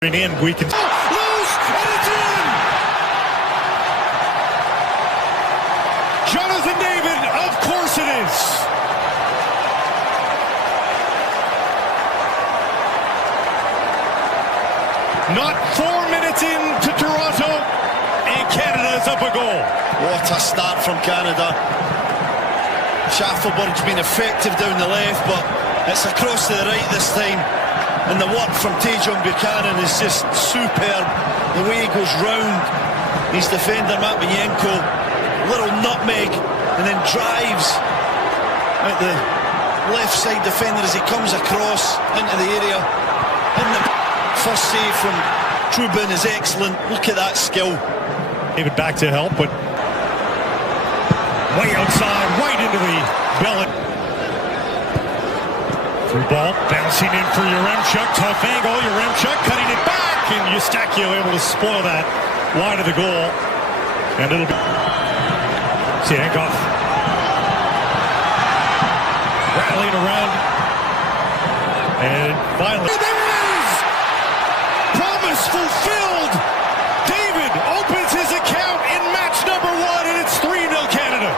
In, we can loose, and it's in! Jonathan David, of course it is. Not 4 minutes into Toronto, and Canada is up a goal. What a start from Canada. Schaffelberg's been effective down the left, but it's across to the right this time. And the work from Tajon Buchanan is just superb. The way he goes round his defender Matvienko, little nutmeg, and then drives at the left side defender as he comes across into the area. And the first save from Trubin is excellent. Look at that skill. David back to help, but way outside, right into the belly. Through ball, bouncing in for Yaremchuk, tough angle, Yaremchuk cutting it back, and Eustachio able to spoil that wide of the goal. And it'll be Siankov rattling around, and finally, there it is! Promise fulfilled! David opens his account in match number 1, and it's 3-0 Canada.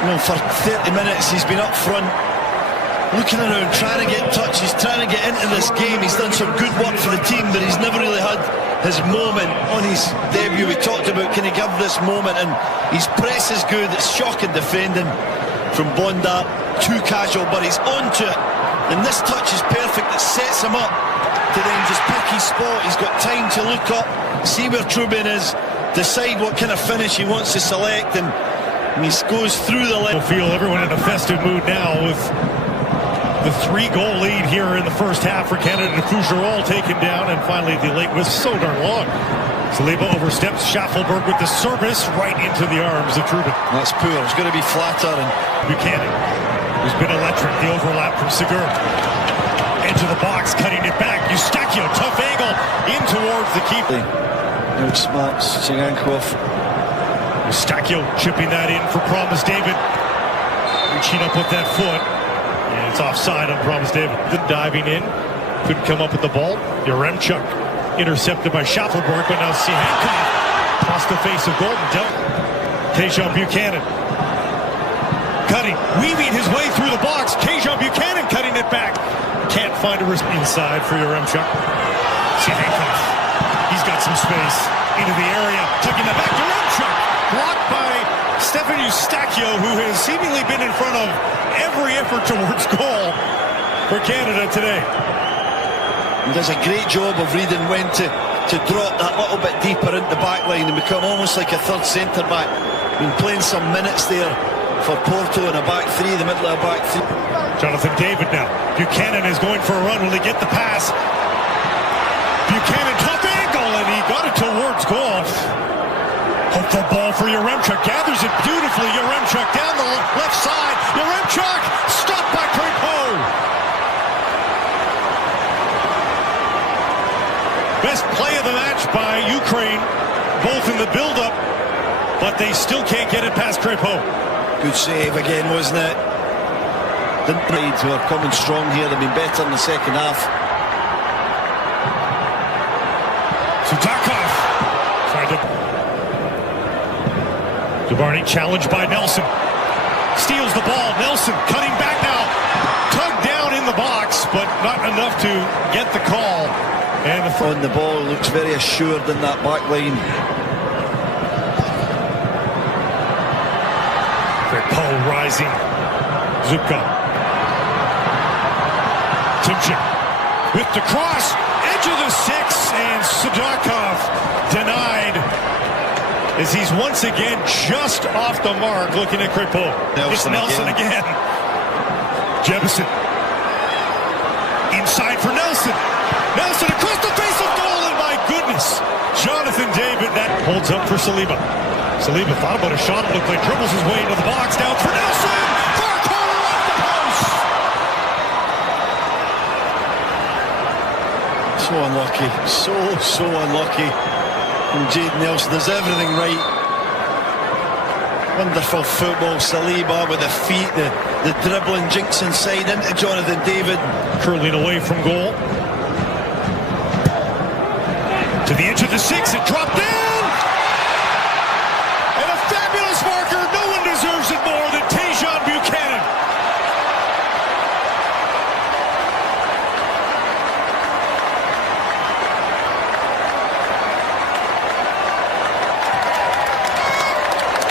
Well, for 30 minutes he's been up front, looking around, trying to get touches, trying to get into this game. He's done some good work for the team, but he's never really had his moment on his debut. We talked about, can he give this moment, and his press is good. It's shocking defending from Bonda, too casual, but he's onto it, and this touch is perfect. It sets him up to then just pick his spot. He's got time to look up, see where Trubin is, decide what kind of finish he wants to select, and he goes through the leg. Feel everyone in a festive mood now with the 3-goal lead here in the first half for Canada. Fougerolles taken down, and finally the late was so darn long. Saliba oversteps Schaffelberg with the service right into the arms of Trubin. That's poor. It's going to be flatter. And Buchanan, who's been electric. The overlap from Segur. Into the box, cutting it back. Eustachio, tough angle in towards the keeper. Outsmarts Siankov. Eustachio chipping that in for Promise David. Reaching up with that foot. And it's offside on Promise David. Good diving in. Couldn't come up with the ball. Yaremchuk intercepted by Schaffelberg, but now Siankov across the face of Golden dealt. Tajon Buchanan cutting, weaving his way through the box. Tajon Buchanan cutting it back. Can't find a risk inside for Yaremchuk. Siankov, he's got some space into the area, tucking it back. Yaremchuk blocked by Stefan Eustachio, who has seemingly been in front of every effort towards goal for Canada today. He does a great job of reading when to drop that little bit deeper into the back line and become almost like a third centre back. Been playing some minutes there for Porto in a back three, the middle of a back three. Jonathan David now. Buchanan is going for a run. Will he get the pass? Buchanan, tough angle, and he got it towards goal. Hopeful ball for Yaremchuk. Gathers it beautifully. Yaremchuk down the left side. Yaremchuk stopped by Crépeau. Best play of the match by Ukraine, both in the build-up, but they still can't get it past Crépeau. Good save again, wasn't it? Didn't need to have coming strong here. They've been better in the second half. Sutakov tried to. Dubarny challenged by Nelson. Steals the ball. Nelson cutting back now. Tugged down in the box, but not enough to get the call. And On the ball, looks very assured in that back line. Crépeau rising. Zubka. Timchik with the cross. Edge of the 6, and Sutakov denied, as he's once again just off the mark looking at Crépeau. It's Nelson again. Jebison. Inside for Nelson. Nelson across the face of goal, and my goodness, Jonathan David, that holds up for Saliba. Saliba thought about a shot, it looked like dribbles his way into the box, down for Nelson! Far corner off the post! So unlucky, so unlucky from Jade Nelson. Does everything right. Wonderful football. Saliba with the feet, the dribbling, jinks inside into Jonathan David. Curling away from goal. To the edge of the 6, it dropped in! And a fabulous marker. No one deserves it more than Tajon Buchanan.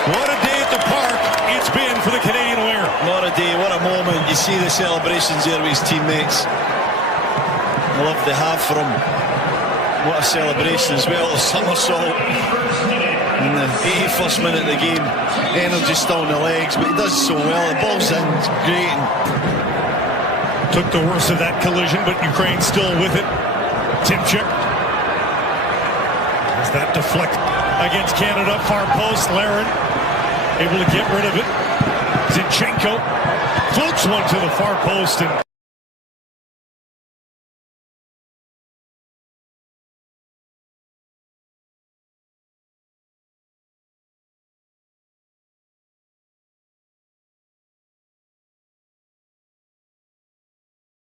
What a day at the park it's been for the Canadian winger. What a day, what a moment. You see the celebrations there with his teammates. The love they have for him. What a celebration as well. A somersault in the 81st minute of the game. Energy still in the legs, but he does so well. The ball's in, it's great. Took the worst of that collision, but Ukraine still with it. Timchuk. As that deflect against Canada, far post. Larin able to get rid of it. Zinchenko floats one to the far post and